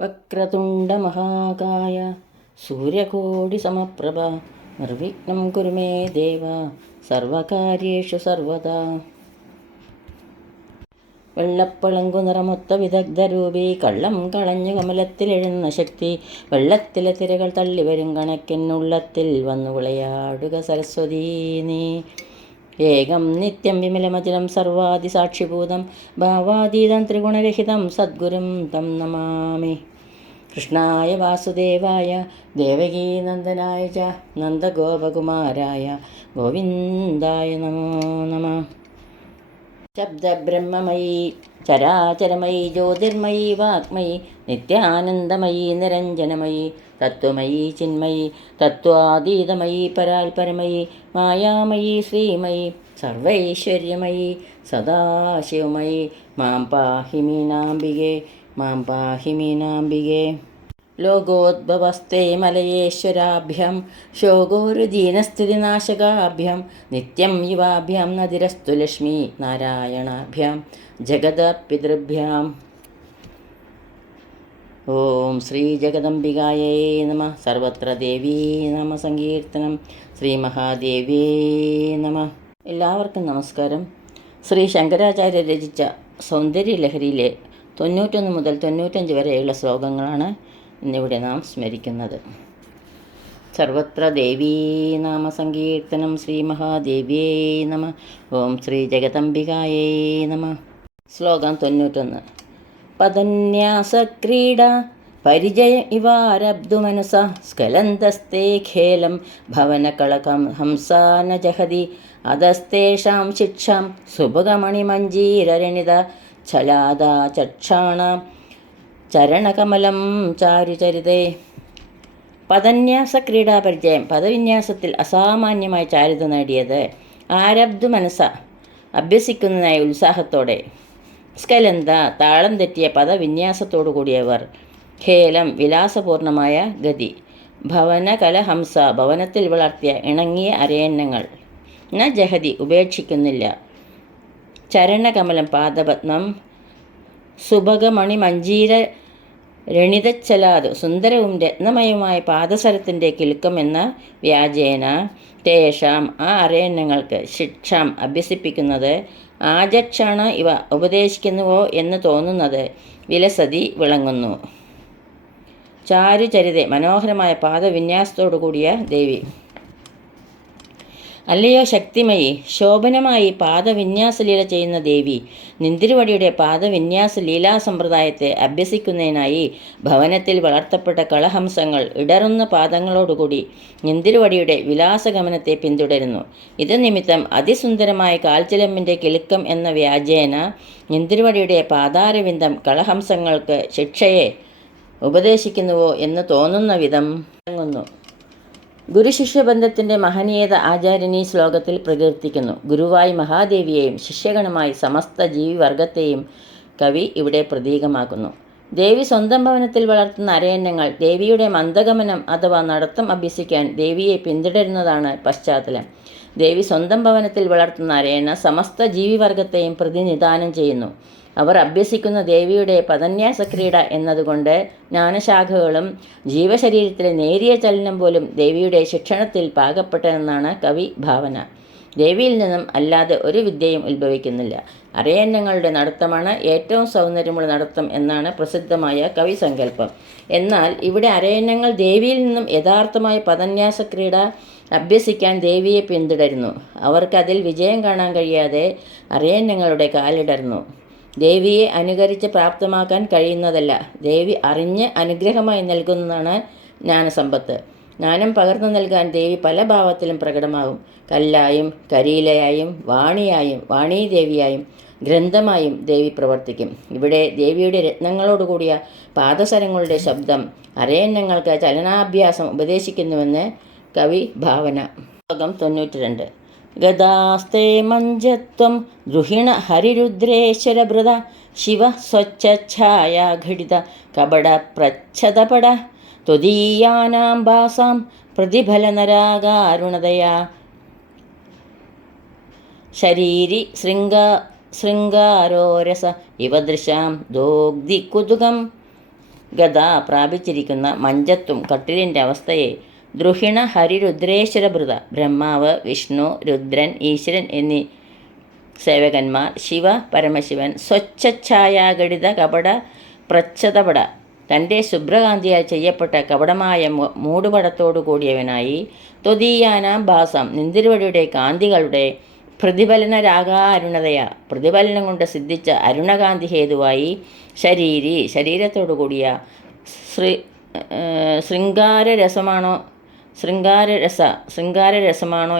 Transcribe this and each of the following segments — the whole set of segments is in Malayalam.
വക്രതുണ്ടമഹാകായ സൂര്യകോടിസമപ്രഭ നിർവിഘ്നം കുരു മേ ദേവ സർവകാര്യേഷു സർവദാ. വെള്ളപ്പളങ്കു നിറമൊത്ത വിദഗ്ധരൂപി കള്ളം കളഞ്ഞു കമലത്തിലെഴുന്ന ശക്തി വെള്ളത്തിലെ തിരകൾ തള്ളിവരും കണക്കിനുള്ളത്തിൽ വന്നു വിളയാടുക സരസ്വതീ നീ. ഏകം നിത്യം വിമലമചലം സർവാദിസാക്ഷിഭൂതം ഭാവാതീതം ത്രിഗുണരഹിതം സദ്ഗുരും തം നമാമി. കൃഷ്ണായ വാസുദേവായ ദേവകീനന്ദനായ ച നന്ദഗോപകുമാരായ ഗോവിന്ദായ നമോ നമഃ. ശബ്ദബ്രഹ്മമയീ ചരാചരമയീ ജ്യോതിർമയീ വാഗ്മയീ നിത്യാനന്ദമയീ നിരഞ്ജനമയീ തത്വമയീ ചിന്മയീ തത്വാതീതമയീ പരാൽപരമയീ മായാമയീ ശ്രീമയീ സർവൈശ്വര്യമയീ സദാശിവമയീ മാം പാഹി മീനാംബികേ മാം പാഹി മീനാംബികേ. ലോകോദ്ഭവസ്തേ മലയേശ്വരാഭ്യം ശോകോരുദീനസ്ഥിതിനാശകാഭ്യം നിത്യം യുവാഭ്യം നദിരസ്തു ലക്ഷ്മീ നാരായണാഭ്യം ജഗദപിതൃഭ്യാം. ഓം ശ്രീ ജഗദംബികായേ നമഃ. സർവത്ര ദേവീ നാമ സങ്കീർത്തനം. ശ്രീ മഹാദേവ്യേ നമഃ. എല്ലാവർക്കും നമസ്കാരം. ശ്രീ ശങ്കരാചാര്യ രചിച്ച സൗന്ദര്യലഹരിയിലെ 91 മുതൽ 95 വരെയുള്ള ശ്ലോകങ്ങളാണ് ഇന്നിവിടെ നാം സ്മരിക്കുന്നത്. സർവത്ര ദേവീ നാമ സങ്കീർത്തനം. ശ്രീ മഹാദേവ്യേ നമഃ. ഓം ശ്രീ ജഗദംബികായേ നമഃ. ശ്ലോകം 91. പദന്യാസക്രീഡ പരിചയ ഇവാരബ്ധുമനസ സ്ഖലന്തസ്തേ ഖേലം ഭവനകളകം ഹംസാന ജഹതി അധസ്തേഷാം ശിക്ഷാം സുഭഗമണിമഞ്ജീരരണിത ഛലാദാ ചക്ഷാണാം ചരണകമലം ചാരുചരിതേ. പദന്യാസ ക്രീഡാപരിചയം. പദവിന്യാസത്തിൽ അസാമാന്യമായ ചാരുത നേടിയത്. ആരബ്ധു മനസ്സ അഭ്യസിക്കുന്നതിനായി ഉത്സാഹത്തോടെ. സ്കലന്ത താളം തെറ്റിയ പദവിന്യാസത്തോടു കൂടിയവർ. ഖേലം വിലാസപൂർണമായ ഗതി. ഭവന കലഹംസ ഭവനത്തിൽ വളർത്തിയ ഇണങ്ങിയ അരയന്നങ്ങൾ. ന ജഹതി ഉപേക്ഷിക്കുന്നില്ല. ചരണകമലം പാദപത്മം. സുഭഗമണി മഞ്ജീര രണിതച്ചലാത് സുന്ദരവും രത്നമയവുമായ പാദസരത്തിൻ്റെ കിലുക്കം എന്ന വ്യാജേന തേഷാം ആ അരയന്നങ്ങൾക്ക് ശിക്ഷാം അഭ്യസിപ്പിക്കുന്നത് ആജക്ഷാണ ഇവ ഉപദേശിക്കുന്നുവോ എന്ന് തോന്നുന്നത് വിലസതി വിളങ്ങുന്നു. ചാരുചരിതെ മനോഹരമായ പാദവിന്യാസത്തോടു കൂടിയ ദേവി. അല്ലയോ ശക്തിമയി, ശോഭനമായി പാദവിന്യാസലീല ചെയ്യുന്ന ദേവി, നിന്തിരുവടിയുടെ പാദവിന്യാസ ലീലാസമ്പ്രദായത്തെ അഭ്യസിക്കുന്നതിനായി ഭവനത്തിൽ വളർത്തപ്പെട്ട കളഹംസങ്ങൾ ഇടറുന്ന പാദങ്ങളോടുകൂടി നിന്തിരുവടിയുടെ വിലാസഗമനത്തെ പിന്തുടരുന്നു. ഇത് നിമിത്തം അതിസുന്ദരമായ കാൽച്ചിലമ്പിൻ്റെ കിലുക്കം എന്ന വ്യാജേന നിന്തിരുവടിയുടെ പാദാരവിന്ദം കളഹംസങ്ങൾക്ക് ശിക്ഷയെ ഉപദേശിക്കുന്നുവോ എന്ന് തോന്നുന്ന വിധം ഇറങ്ങുന്നു. ഗുരുശിഷ്യബന്ധത്തിൻ്റെ മഹനീയത ആചാര്യനീ ശ്ലോകത്തിൽ പ്രകീർത്തിക്കുന്നു. ഗുരുവായി മഹാദേവിയെയും ശിഷ്യഗണമായി സമസ്ത ജീവിവർഗത്തെയും കവി ഇവിടെ പ്രതീകമാക്കുന്നു. ദേവി സ്വന്തം ഭവനത്തിൽ വളർത്തുന്ന അരയന്നങ്ങൾ ദേവിയുടെ മന്ദഗമനം അഥവാ നടത്തം അഭ്യസിക്കാൻ ദേവിയെ പിന്തുടരുന്നതാണ് പശ്ചാത്തലം. ദേവി സ്വന്തം ഭവനത്തിൽ വളർത്തുന്ന അരയന്ന സമസ്ത ജീവിവർഗത്തെയും പ്രതിനിധാനം ചെയ്യുന്നു. അവർ അഭ്യസിക്കുന്ന ദേവിയുടെ പദന്യാസക്രീഡ എന്നതുകൊണ്ട് ജ്ഞാനശാഖകളും ജീവശരീരത്തിലെ നേരിയ ചലനം പോലും ദേവിയുടെ ശിക്ഷണത്തിൽ പാകപ്പെട്ടതെന്നാണ് കവി ഭാവന. ദേവിയിൽ നിന്നും അല്ലാതെ ഒരു വിദ്യയും ഉത്ഭവിക്കുന്നില്ല. അരയന്നങ്ങളുടെ നടത്തമാണ് ഏറ്റവും സൗന്ദര്യമുള്ള നടത്തം എന്നാണ് പ്രസിദ്ധമായ കവിസങ്കല്പം. എന്നാൽ ഇവിടെ അരയന്നങ്ങൾ ദേവിയിൽ നിന്നും യഥാർത്ഥമായ പദന്യാസക്രീഡ അഭ്യസിക്കാൻ ദേവിയെ പിന്തുടരുന്നു. അവർക്കതിൽ വിജയം കാണാൻ കഴിയാതെ അരയന്നങ്ങളുടെ കാലിടർന്നു. ദേവിയെ അനുകരിച്ച് പ്രാപ്തമാക്കാൻ കഴിയുന്നതല്ല, ദേവി അറിഞ്ഞ് അനുഗ്രഹമായി നൽകുന്നതാണ് ജ്ഞാനസമ്പത്ത്. ജ്ഞാനം പകർന്നു നൽകാൻ ദേവി പല ഭാവത്തിലും പ്രകടമാകും. കല്ലായും കരിയിലയായും വാണിയായും വാണീദേവിയായും ഗ്രന്ഥമായും ദേവി പ്രവർത്തിക്കും. ഇവിടെ ദേവിയുടെ രത്നങ്ങളോടുകൂടിയ പാദസരങ്ങളുടെ ശബ്ദം അരയന്നങ്ങൾക്ക് ചലനാഭ്യാസം ഉപദേശിക്കുന്നുവെന്ന് കവി ഭാവന. ശ്ലോകം 92. ഗദാസ്തേ മഞ്ജത്വം ദ്രുഹിണ ഹരിരുദ്രേശ്വരഭൃത ശിവ സ്വച്ഛഛായാഘടിത കപട പ്രച്ഛദപട ത്വദീയാനാം ഭാസാം പ്രതിഫലനരാകാരുണതയാ ശരീരി ശൃംഗാരോരസ ഇവ ദൃശാം ദോഗ്ധി കുതുകം ഗത പ്രാപിച്ചിരിക്കുന്ന മഞ്ചത്തും കട്ടിലിൻ്റെ അവസ്ഥയെ ദ്രുഹിണ ഹരിരുദ്രേശ്വരഭൃത ബ്രഹ്മാവ്, വിഷ്ണു, രുദ്രൻ, ഈശ്വരൻ എന്നീ സേവകന്മാർ, ശിവ പരമശിവൻ സ്വച്ഛഛായാഘടിത കപട പ്രച്ഛതപട തൻ്റെ ശുഭ്രകാന്തിയാൽ ചെയ്യപ്പെട്ട കപടമായ മൂടുപടത്തോടു കൂടിയവനായി ത്വദീയാനാം ഭാസം നിന്തിരുവടിയുടെ കാന്തികളുടെ പ്രതിഫലനരാഗാരുണതയ പ്രതിഫലനം കൊണ്ട് സിദ്ധിച്ച അരുണകാന്തി ഹേതുവായി ശരീരത്തോടു കൂടിയ ശൃംഗാരരസമാണോ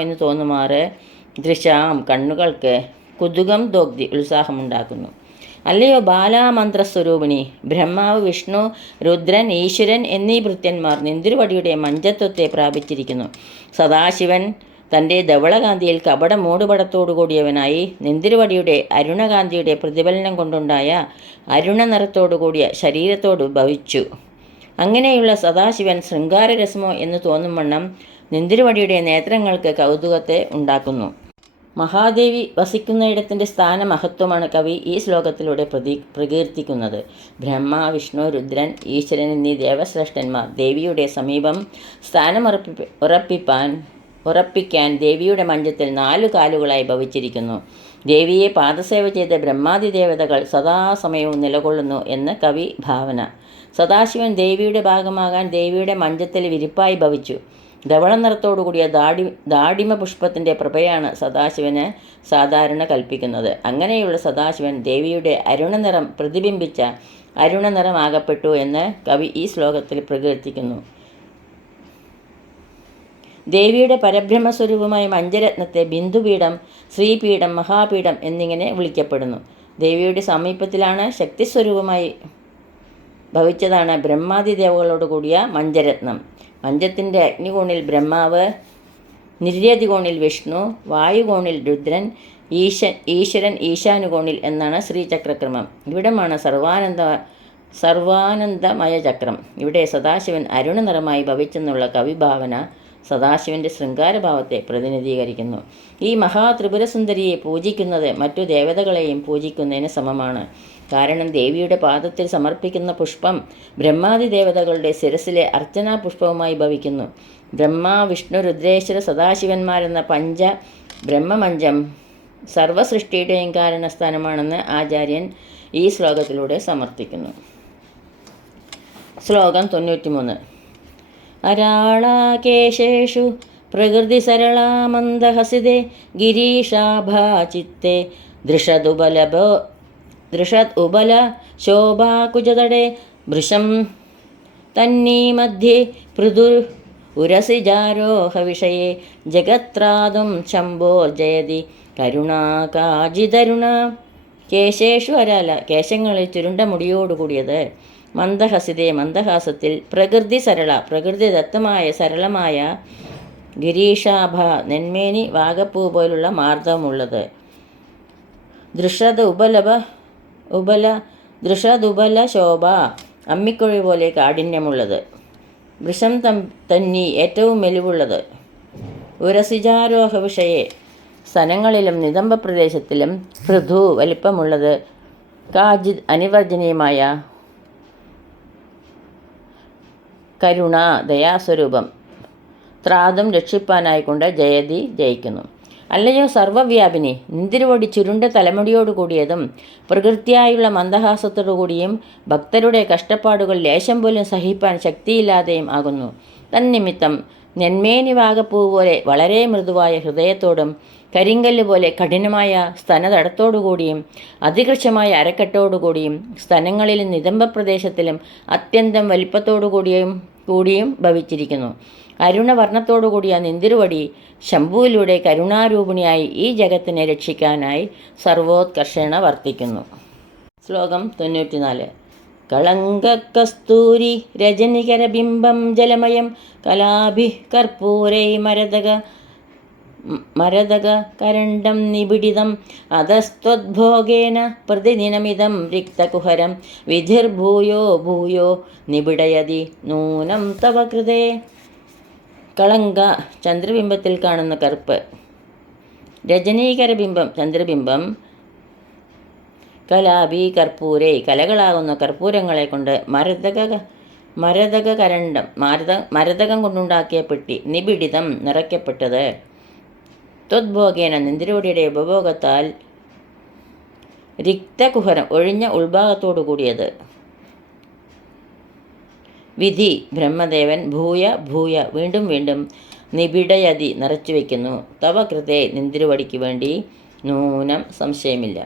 എന്ന് തോന്നുമാറ് ദൃശാം കണ്ണുകൾക്ക് കുതുകം ദോഗ്ധി ഉത്സാഹമുണ്ടാക്കുന്നു. അല്ലയോ ബാലാമന്ത്രസ്വരൂപിണി, ബ്രഹ്മാവ്, വിഷ്ണു, രുദ്രൻ, ഈശ്വരൻ എന്നീ ഭൃത്യന്മാർ നിന്തിരുവടിയുടെ മഞ്ചത്വത്തെ പ്രാപിച്ചിരിക്കുന്നു. സദാശിവൻ തൻ്റെ ധവളകാന്തിയിൽ കപട മൂടുപടത്തോടു കൂടിയവനായി നിന്തിരുവടിയുടെ അരുണകാന്തിയുടെ പ്രതിഫലനം കൊണ്ടുണ്ടായ അരുണ നിറത്തോടുകൂടിയ ശരീരത്തോട് ഭവിച്ചു. അങ്ങനെയുള്ള സദാശിവൻ ശൃംഗാരരസമോ എന്ന് തോന്നും വണ്ണം നിന്തിരുവടിയുടെ നേത്രങ്ങൾക്ക് കൗതുകത്തെ ഉണ്ടാക്കുന്നു. മഹാദേവി വസിക്കുന്നയിടത്തിൻ്റെ സ്ഥാനമഹത്വമാണ് കവി ഈ ശ്ലോകത്തിലൂടെ പ്രകീർത്തിക്കുന്നത്. ബ്രഹ്മ, വിഷ്ണു, രുദ്രൻ, ഈശ്വരൻ എന്നീ ദേവശ്രേഷ്ഠന്മാർ ദേവിയുടെ സമീപം ഉറപ്പിക്കാൻ ദേവിയുടെ മഞ്ചത്തിൽ 4 കാലുകളായി ഭവിച്ചിരിക്കുന്നു. ദേവിയെ പാദസേവ ചെയ്ത് ബ്രഹ്മാദി ദേവതകൾ സദാസമയവും നിലകൊള്ളുന്നു എന്ന് കവി ഭാവന. സദാശിവൻ ദേവിയുടെ ഭാഗമാകാൻ ദേവിയുടെ മഞ്ചത്തിൽ വിരിപ്പായി ഭവിച്ചു. ധവള നിറത്തോടുകൂടിയ ദാടിമ പുഷ്പത്തിൻ്റെ പ്രഭയാണ് സദാശിവന് സാധാരണ കൽപ്പിക്കുന്നത്. അങ്ങനെയുള്ള സദാശിവൻ ദേവിയുടെ അരുണനിറം പ്രതിബിംബിച്ച അരുണനിറമാകപ്പെട്ടു എന്ന് കവി ഈ ശ്ലോകത്തിൽ പ്രകീർത്തിക്കുന്നു. ദേവിയുടെ പരബ്രഹ്മസ്വരൂപമായ മഞ്ചരത്നത്തെ ബിന്ദുപീഠം, ശ്രീപീഠം, മഹാപീഠം എന്നിങ്ങനെ വിളിക്കപ്പെടുന്നു. ദേവിയുടെ സമീപത്തിലാണ് ശക്തിസ്വരൂപമായി ഭവിച്ചതാണ് ബ്രഹ്മാദി ദേവകളോട് കൂടിയ മഞ്ചരത്നം. മഞ്ചത്തിൻ്റെ അഗ്നികോണിൽ ബ്രഹ്മാവ്, നിര്യതികോണിൽ വിഷ്ണു, വായുകോണിൽ രുദ്രൻ, ഈശ്വരൻ ഈശാനുകോണിൽ എന്നാണ് ശ്രീചക്രക്രമം. ഇവിടമാണ് സർവാനന്ദമയ ചക്രം. ഇവിടെ സദാശിവൻ അരുണനിറമായി ഭവിച്ചെന്നുള്ള കവിഭാവന സദാശിവൻ്റെ ശൃംഗാരഭാവത്തെ പ്രതിനിധീകരിക്കുന്നു. ഈ മഹാത്രിപുരസുന്ദരിയെ പൂജിക്കുന്നത് മറ്റു ദേവതകളെയും പൂജിക്കുന്നതിന് സമമാണ്. കാരണം ദേവിയുടെ പാദത്തിൽ സമർപ്പിക്കുന്ന പുഷ്പം ബ്രഹ്മാദി ദേവതകളുടെ ശിരസിലെ അർച്ചനാ പുഷ്പവുമായി ഭവിക്കുന്നു. ബ്രഹ്മ, വിഷ്ണു, രുദ്രേശ്വര, സദാശിവന്മാരെന്ന ബ്രഹ്മമഞ്ചം സർവസൃഷ്ടിയുടെയും കാരണസ്ഥാനമാണെന്ന് ആചാര്യൻ ഈ ശ്ലോകത്തിലൂടെ സമർത്ഥിക്കുന്നു. ശ്ലോകം 93. അരാളാകേശേഷു പ്രകൃതി സരളാ മന്ദഹസിതേ ഗിരീശാഭാചിത്തെ ദൃഷദ് ഉബല ശോഭാകുജതടേ വൃഷം തന്നീ മധ്യേ പൃഥുർ ഉരസിജാരോഹ വിഷയേ ജഗത്രാതും ശംഭോർജയതി കരുണാകാജിതരുണ. കേശേഷു അരാല കേശങ്ങളിൽ ചുരുണ്ട മുടിയോടുകൂടിയത്, മന്ദഹസിതേ മന്ദഹാസത്തിൽ, പ്രകൃതി സരള പ്രകൃതിദത്തമായ സരളമായ, ഗിരീഷാഭ നെന്മേനി വാഗപ്പൂ പോലുള്ള മാർദ്ദവമുള്ളത്, ദൃഷദുബല ശോഭ അമ്മിക്കൊഴി പോലെ കാഠിന്യമുള്ളത്, വൃഷം തന്നി ഏറ്റവും മെലിവുള്ളത്, ഉരസിജാരോഹ വിഷയെ സ്ഥലങ്ങളിലും നിതംബ പ്രദേശത്തിലും, പൃഥു വലിപ്പമുള്ളത്, കാജിദ് അനിവർജനീയമായ, കരുണ ദയാസ്വരൂപം, ത്രാതും രക്ഷിപ്പാനായിക്കൊണ്ട് ജയതി ജയിക്കുന്നു. അല്ലയോ സർവവ്യാപിനി, നിന്തിരുവടി ചുരുണ്ട തലമുടിയോടുകൂടിയതും പ്രകൃതിയായുള്ള മന്ദഹാസത്തോടുകൂടിയും ഭക്തരുടെ കഷ്ടപ്പാടുകൾ ലേശം പോലും സഹിപ്പാൻ ശക്തിയില്ലാതെയും ആകുന്നു. തന്നിമിത്തം നെന്മേനി വാഗപ്പൂ പോലെ വളരെ മൃദുവായ ഹൃദയത്തോടും കരിങ്കല്ല് പോലെ കഠിനമായ സ്തനതടത്തോടുകൂടിയും അതികൃശമായ അരക്കെട്ടോടുകൂടിയും സ്തനങ്ങളിലും നിതംബ പ്രദേശത്തിലും അത്യന്തം വലിപ്പത്തോടുകൂടിയും ഭവിച്ചിരിക്കുന്നു. അരുണവർണ്ണത്തോടുകൂടിയ നിന്തിരുവടി ശംഭുവിലൂടെ കരുണാരൂപിണിയായി ഈ ജഗത്തിനെ രക്ഷിക്കാനായി സർവോത്കർഷേണ വർത്തിക്കുന്നു. ശ്ലോകം 94. കളങ്കക്കസ്തൂരി രജനികരബിംബം ജലമയം കലാഭി കർപ്പൂരൈ മരതക കരണ്ടം നിബിഡിതം അധസ്ത്വദ്ഭോഗേന പ്രതിദിനമിതം റിക്തകുഹരം വിധിർഭൂയോ ഭൂയോ നിബിഡയതി നൂനം തവ കൃതേ. കളങ്ക ചന്ദ്രബിംബത്തിൽ കാണുന്ന കറുപ്പ്, രജനീകരബിംബം ചന്ദ്രബിംബം, കലാപി കർപ്പൂരേ, കലകളാകുന്ന കർപ്പൂരങ്ങളെ കൊണ്ട് മരതകം കൊണ്ടുണ്ടാക്കിയ പെട്ടി നിബിഡിതം, നിറയ്ക്കപ്പെട്ടത്. ത്വദ്ഭോഗേന, നിന്തിരുവടിയുടെ ഉപഭോഗത്താൽ റിക്തകുഹരം, ഒഴിഞ്ഞ ഉൾഭാഗത്തോടു കൂടിയത്. വിധി, ബ്രഹ്മദേവൻ ഭൂയ ഭൂയ, വീണ്ടും വീണ്ടും നിബിഡയതി, നിറച്ചു വയ്ക്കുന്നു. തവ കൃതേ, നിന്തിരുവടിക്ക് വേണ്ടി നൂനം, സംശയമില്ല.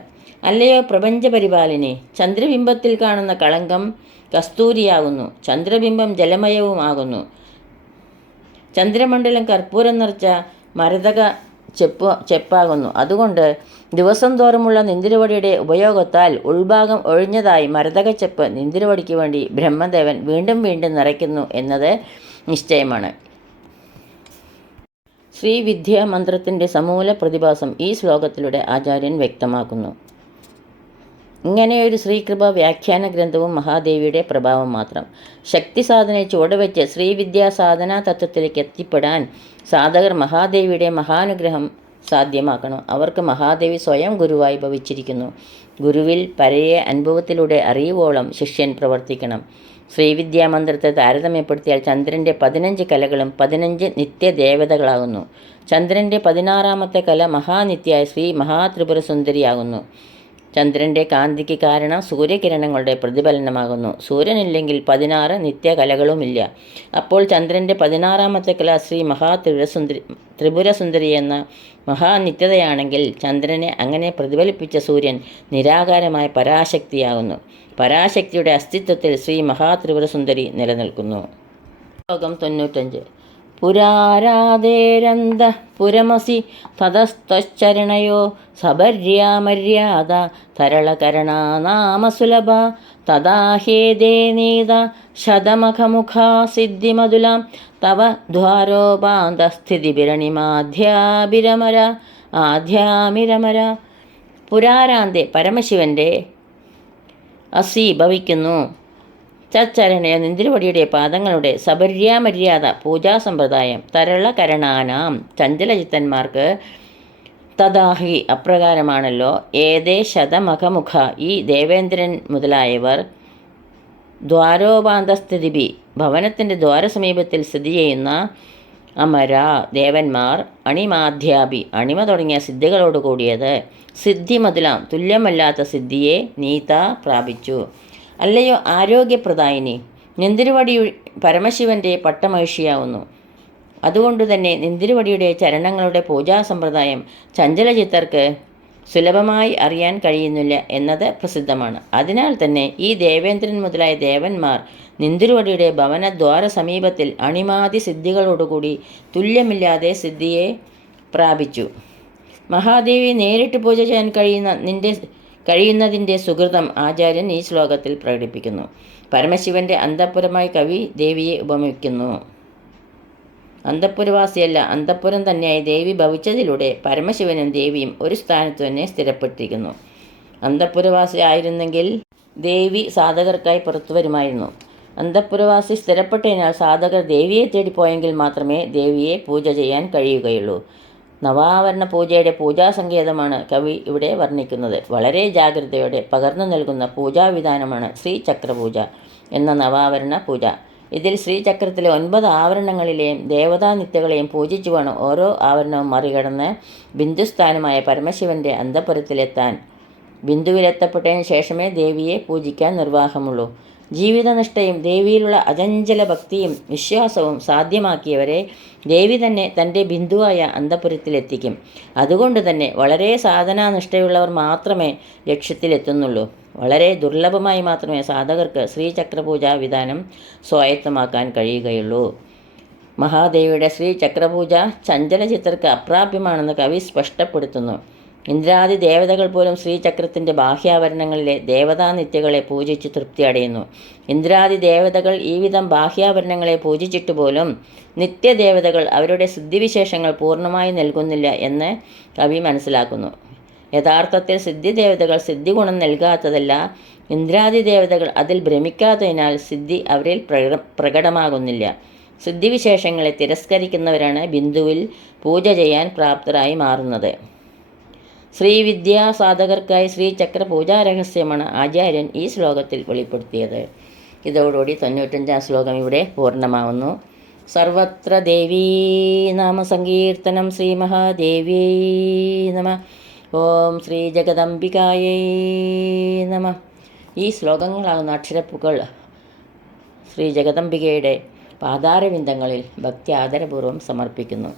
അല്ലയോ പ്രപഞ്ചപരിപാലിനെ, ചന്ദ്രബിംബത്തിൽ കാണുന്ന കളങ്കം കസ്തൂരിയാകുന്നു, ചന്ദ്രബിംബം ജലമയവുമാകുന്നു. ചന്ദ്രമണ്ഡലം കർപ്പൂരം നിറച്ച മരതക ചെപ്പാകുന്നു. അതുകൊണ്ട് ദിവസം തോറുമുള്ള നിന്തിരുവടിയുടെ ഉപയോഗത്താൽ ഉൾഭാഗം ഒഴിഞ്ഞതായി മരതകച്ചെപ്പ് നിന്തിരുവടിക്ക് വേണ്ടി ബ്രഹ്മദേവൻ വീണ്ടും വീണ്ടും നിറയ്ക്കുന്നു എന്നത് നിശ്ചയമാണ്. ശ്രീവിദ്യാ മന്ത്രത്തിൻ്റെ സമൂല പ്രതിഭാസം ഈ ശ്ലോകത്തിലൂടെ ആചാര്യൻ വ്യക്തമാക്കുന്നു. ഇങ്ങനെയൊരു ശ്രീകൃപ വ്യാഖ്യാന ഗ്രന്ഥവും മഹാദേവിയുടെ പ്രഭാവം മാത്രം. ശക്തി സാധനയെ ചുവടുവെച്ച് ശ്രീവിദ്യാ സാധനാ തത്വത്തിലേക്ക് എത്തിപ്പെടാൻ സാധകർ മഹാദേവിയുടെ മഹാനുഗ്രഹം സാധ്യമാക്കണം. അവർക്ക് മഹാദേവി സ്വയം ഗുരുവായി ഭവിച്ചിരിക്കുന്നു. ഗുരുവിൽ പരയെ അനുഭവത്തിലൂടെ അറിയുവോളം ശിഷ്യൻ പ്രവർത്തിക്കണം. ശ്രീവിദ്യാമന്ത്രത്തെ താരതമ്യപ്പെടുത്തിയാൽ ചന്ദ്രൻ്റെ 15 കലകളും 15 നിത്യദേവതകളാകുന്നു. ചന്ദ്രൻ്റെ 16ാമത്തെ കല മഹാനിത്യായ ശ്രീ മഹാത്രിപുരസുന്ദരിയാകുന്നു. ചന്ദ്രൻ്റെ കാന്തിക്ക് കാരണം സൂര്യകിരണങ്ങളുടെ പ്രതിഫലനമാകുന്നു. സൂര്യനില്ലെങ്കിൽ 16 നിത്യകലകളുമില്ല. അപ്പോൾ ചന്ദ്രൻ്റെ 16ാമത്തെ കല ശ്രീ ത്രിപുരസുന്ദരി എന്ന മഹാനിത്യതയാണെങ്കിൽ ചന്ദ്രനെ അങ്ങനെ പ്രതിഫലിപ്പിച്ച സൂര്യൻ നിരാകാരമായ പരാശക്തിയാകുന്നു. പരാശക്തിയുടെ അസ്തിത്വത്തിൽ ശ്രീ ത്രിപുരസുന്ദരി നിലനിൽക്കുന്നു. ശ്ലോകം 95. പുരാരാധേരന്ത പുരമസി തതസ്ത്വച്ചരണയോ സബര്യാമര്യാദ തരളകരണാനാമസുലഭ തഥാ ഹേദേ നീത ശതമഖമുഖാ സിദ്ധിമധുലാം തവ ദ്വാരോപാന്തസ്ഥിതിഭിരണിമാധ്യാമിരമര. പുരാരാന്തെ, പരമശിവൻ്റെ അസി ഭവിക്കുന്നു. ചരണയ, നിന്തിരുവടിയുടെ പാദങ്ങളുടെ സബര്യാമര്യാദ പൂജാസമ്പ്രദായം. തരളകരണാനാം, ചഞ്ചലചിത്തന്മാർക്ക് തഥാഹി അപ്രകാരമാണല്ലോ. ഏതേ ശതമഖമുഖ, ഈ ദേവേന്ദ്രൻ മുതലായവർ ദ്വാരോപാന്തസ്ഥിതിഭി, ഭവനത്തിൻ്റെ ദ്വാരസമീപത്തിൽ സ്ഥിതി ചെയ്യുന്ന അമര ദേവന്മാർ, അണിമാധ്യാഭി, അണിമ തുടങ്ങിയ സിദ്ധികളോട് കൂടിയത്, സിദ്ധിമധുലാം, തുല്യമല്ലാത്ത സിദ്ധിയെ നീത പ്രാപിച്ചു. അല്ലയോ ആരോഗ്യപ്രദായിനി, നിന്തിരുവടി പരമശിവൻ്റെ പട്ടമഹിഷിയാവുന്നു. അതുകൊണ്ടുതന്നെ നിന്തിരുവടിയുടെ ചരണങ്ങളുടെ പൂജാസമ്പ്രദായം ചഞ്ചലചിത്തർക്ക് സുലഭമായി അറിയാൻ കഴിയുന്നില്ല എന്നത് പ്രസിദ്ധമാണ്. അതിനാൽ തന്നെ ഈ ദേവേന്ദ്രൻ മുതലായ ദേവന്മാർ നിന്തിരുവടിയുടെ ഭവനദ്വാര സമീപത്തിൽ അണിമാതി സിദ്ധികളോടുകൂടി തുല്യമില്ലാതെ സിദ്ധിയെ പ്രാപിച്ചു. മഹാദേവി നേരിട്ട് പൂജ ചെയ്യാൻ കഴിയുന്നതിൻ്റെ സുഹൃതം ആചാര്യൻ ഈ ശ്ലോകത്തിൽ പ്രകടിപ്പിക്കുന്നു. പരമശിവൻ്റെ അന്തഃപുരമായി കവി ദേവിയെ ഉപമിക്കുന്നു. അന്തഃപുരവാസിയല്ല, അന്തഃപുരം തന്നെയായി ദേവി ഭവിച്ചതിലൂടെ പരമശിവനും ദേവിയും ഒരു സ്ഥാനത്ത് തന്നെ സ്ഥിരപ്പെട്ടിരിക്കുന്നു. അന്തഃപുരവാസി ആയിരുന്നെങ്കിൽ ദേവി സാധകർക്കായി പുറത്തു വരുമായിരുന്നു. അന്തഃപുരവാസി സ്ഥിരപ്പെട്ടതിനാൽ സാധകർ ദേവിയെ തേടിപ്പോയെങ്കിൽ മാത്രമേ ദേവിയെ പൂജ ചെയ്യാൻ കഴിയുകയുള്ളൂ. നവാവരണ പൂജയുടെ പൂജാസങ്കേതമാണ് കവി ഇവിടെ വർണ്ണിക്കുന്നത്. വളരെ ജാഗ്രതയോടെ പകർന്നു നൽകുന്ന പൂജാവിധാനമാണ് ശ്രീചക്രപൂജ എന്ന നവാവരണ പൂജ. ഇതിൽ ശ്രീചക്രത്തിലെ 9 ആവരണങ്ങളിലെയും ദേവതാനിത്യകളെയും പൂജിച്ചു വേണം ഓരോ ആവരണവും മറികടന്ന് ബിന്ദുസ്ഥാനമായ പരമശിവൻ്റെ അന്തഃപുരത്തിലെത്താൻ. ബിന്ദുവിലെത്തപ്പെട്ടതിന് ശേഷമേ ദേവിയെ പൂജിക്കാൻ നിർവാഹമുള്ളൂ. ജീവിതനിഷ്ഠയും ദേവിയിലുള്ള അചഞ്ചല ഭക്തിയും വിശ്വാസവും സാധ്യമാക്കിയവരെ ദേവി തന്നെ തൻ്റെ ബിന്ദുവായ അന്തഃപുരത്തിലെത്തിക്കും. അതുകൊണ്ട് തന്നെ വളരെ സാധനാനിഷ്ഠയുള്ളവർ മാത്രമേ ലക്ഷ്യത്തിലെത്തുന്നുള്ളൂ. വളരെ ദുർലഭമായി മാത്രമേ സാധകർക്ക് ശ്രീചക്രപൂജാ വിധാനം സ്വായത്തമാക്കാൻ കഴിയുകയുള്ളൂ. മഹാദേവിയുടെ ശ്രീചക്രപൂജ ചഞ്ചലചിത്തർക്ക് അപ്രാപ്യമാണെന്ന് കവി സ്പഷ്ടപ്പെടുത്തുന്നു. ഇന്ദ്രാദി ദേവതകൾ പോലും ശ്രീചക്രത്തിൻ്റെ ബാഹ്യാഭരണങ്ങളിലെ ദേവതാനിത്യകളെ പൂജിച്ച് തൃപ്തി അടയുന്നു. ഇന്ദ്രാദി ദേവതകൾ ഈ വിധം ബാഹ്യാഭരണങ്ങളെ പൂജിച്ചിട്ട് പോലും നിത്യദേവതകൾ അവരുടെ സിദ്ധിവിശേഷങ്ങൾ പൂർണ്ണമായി നൽകുന്നില്ല എന്ന് കവി മനസ്സിലാക്കുന്നു. യഥാർത്ഥത്തിൽ സിദ്ധിദേവതകൾ സിദ്ധിഗുണം നൽകാത്തതല്ല, ഇന്ദ്രാദി ദേവതകൾ അതിൽ ഭ്രമിക്കാത്തതിനാൽ സിദ്ധി അവരിൽ പ്രകടമാകുന്നില്ല. സിദ്ധിവിശേഷങ്ങളെ തിരസ്കരിക്കുന്നവരാണ് ബിന്ദുവിൽ പൂജ ചെയ്യാൻ പ്രാപ്തരായി മാറുന്നത്. ശ്രീവിദ്യാസാധകർക്കായി ശ്രീചക്ര പൂജാരഹസ്യമാണ് ആചാര്യൻ ഈ ശ്ലോകത്തിൽ വെളിപ്പെടുത്തിയത്. ഇതോടുകൂടി 95-ാം ശ്ലോകം ഇവിടെ പൂർണ്ണമാവുന്നു. സർവത്ര ദേവീ നാമസങ്കീർത്തനം. ശ്രീ മഹാദേവ്യൈ നമ. ഓം ശ്രീ ജഗദംബികായൈ നമ. ഈ ശ്ലോകങ്ങളാകുന്ന അക്ഷരപ്പുകൾ ശ്രീ ജഗദംബികയുടെ പാതാരവിന്ദങ്ങളിൽ ഭക്തി ആദരപൂർവ്വം സമർപ്പിക്കുന്നു.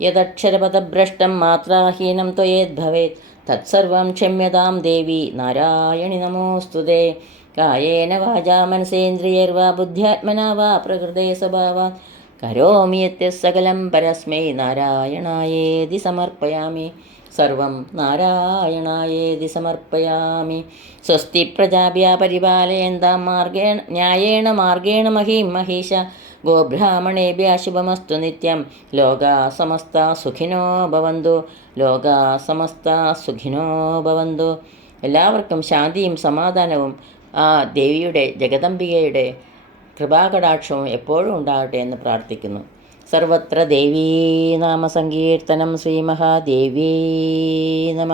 യദക്ഷരപദഭ്രഷ്ടം മാത്രാഹീനം ത്വയേദ്ഭവേത് തത്സർവം ക്ഷമ്യതാം ദേവി നാരായണി നമോസ്തുതേ. കായേന വാചാ മനസേന്ദ്രിയൈർവാ ബുദ്ധ്യാത്മനാ വാ പ്രകൃതേ സ്വഭാവാത് കരോമി യത്യത് സകലം പരസ്മൈ നാരായണായേതി സമർപ്പയാമി. സർവം നാരായണായേതി സമർപ്പയാമി. സ്വസ്തി പ്രജാഭ്യ പരിപാലയന്താം ന്യായേണ മാർഗേണ മഹീം മഹീശ. ഗോബ്രാഹ്മണേഭ്യ ശുഭമസ്തു നിത്യം. ലോകാ സമസ്താ സുഖിനോ ഭവന്തു. ലോകാ സമസ്താ സുഖിനോ ഭവന്തു. എല്ലാവർക്കും ശാന്തിയും സമാധാനവും ആ ദേവിയുടെ ജഗദംബികയുടെ കൃപാകടാക്ഷവും എപ്പോഴും ഉണ്ടാകട്ടെ എന്ന് പ്രാർത്ഥിക്കുന്നു. സർവത്ര ദേവീ നാമസങ്കീർത്തനം. ശ്രീ മഹാദേവ്യൈ നമ.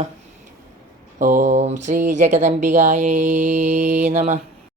ഓം ശ്രീ ജഗദംബികായൈ നമ.